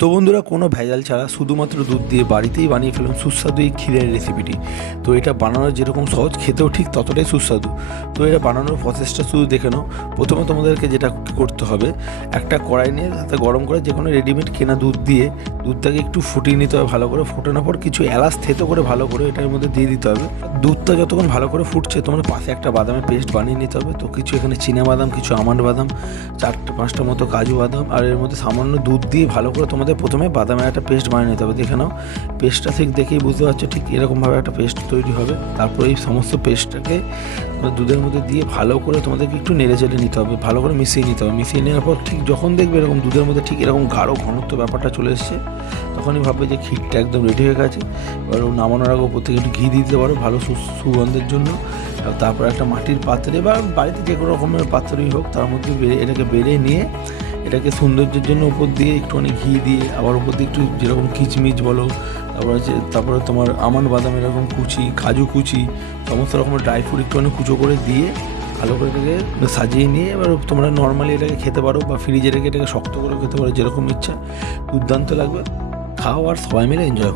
তো বন্ধুরা, কোনো ভেজাল ছাড়া শুধুমাত্র দুধ দিয়ে বাড়িতেই বানিয়ে ফেলুন সুস্বাদু এই ক্ষীরের রেসিপিটি। তো এটা বানানোর যেরকম সহজ, খেতেও ঠিক ততটাই সুস্বাদু। তো এটা বানানোর প্রসেসটা শুধু দেখে নাও। প্রথমে তোমাদেরকে যেটা করতে হবে, একটা কড়াই নিয়ে তাতে গরম করে যে কোনো রেডিমেড কেনা দুধ দিয়ে দুধটাকে একটু ফুটিয়ে নিতে হবে ভালো করে। ফোটানোর পর কিছু এলাচ থেতো করে ভালো করে এটার মধ্যে দিয়ে দিতে হবে। দুধটা যতক্ষণ ভালো করে ফুটছে, তোমার পাশে একটা বাদামের পেস্ট বানিয়ে নিতে হবে। তো কিছু এখানে চীনা বাদাম, কিছু আমন্ড বাদাম, 4-5টা মতো কাজু বাদাম, আর এর মধ্যে সামান্য দুধ দিয়ে ভালো করে তোমাদের প্রথমে বাদামের একটা পেস্ট বানিয়ে নিতে হবে। দেখে নাও, পেস্টটা ঠিক দেখেই বুঝতে পারছো ঠিক এরকমভাবে একটা পেস্ট তৈরি হবে। তারপর এই সমস্ত পেস্টটাকে দুধের মধ্যে দিয়ে ভালো করে তোমাদেরকে একটু নেড়ে চেড়ে নিতে হবে, ভালো করে মিশিয়ে নিতে হবে। মিশিয়ে নেওয়ার পর ঠিক যখন দেখবে এরকম দুধের মধ্যে ঠিক এরকম গাঢ় ঘনত্ব ব্যাপারটা চলে এসছে, তখনই ভাববে যে ক্ষীরটা একদম রেডি হয়ে গেছে। এবার নামানোর আগে উপর থেকে একটু ঘি দিতে পারো ভালো সুগন্ধের জন্য। আর তারপর একটা মাটির পাত্রে বা বাড়িতে যে কোনো রকমের পাত্রই হোক, তার মধ্যে এটাকে বেড়ে নিয়ে এটাকে সৌন্দর্যের জন্য উপর দিয়ে একটুখানি ঘি দিয়ে, আবার উপর দিয়ে একটু যেরকম কিচমিচ বলো, তারপরে তোমার আমন্ড বাদাম এরকম কুচি, কাজু কুচি, সমস্ত রকমের ড্রাই ফ্রুট একটুখানি কুচো করে দিয়ে ভালো করে এটাকে সাজিয়ে নিয়ে এবার তোমরা নর্মালি এটাকে খেতে পারো, বা ফ্রিজে রেখে এটাকে শক্ত করে খেতে পারো, যেরকম ইচ্ছা। দুর্দান্ত লাগবে, খাও আর সবাই মিলে এনজয় করো।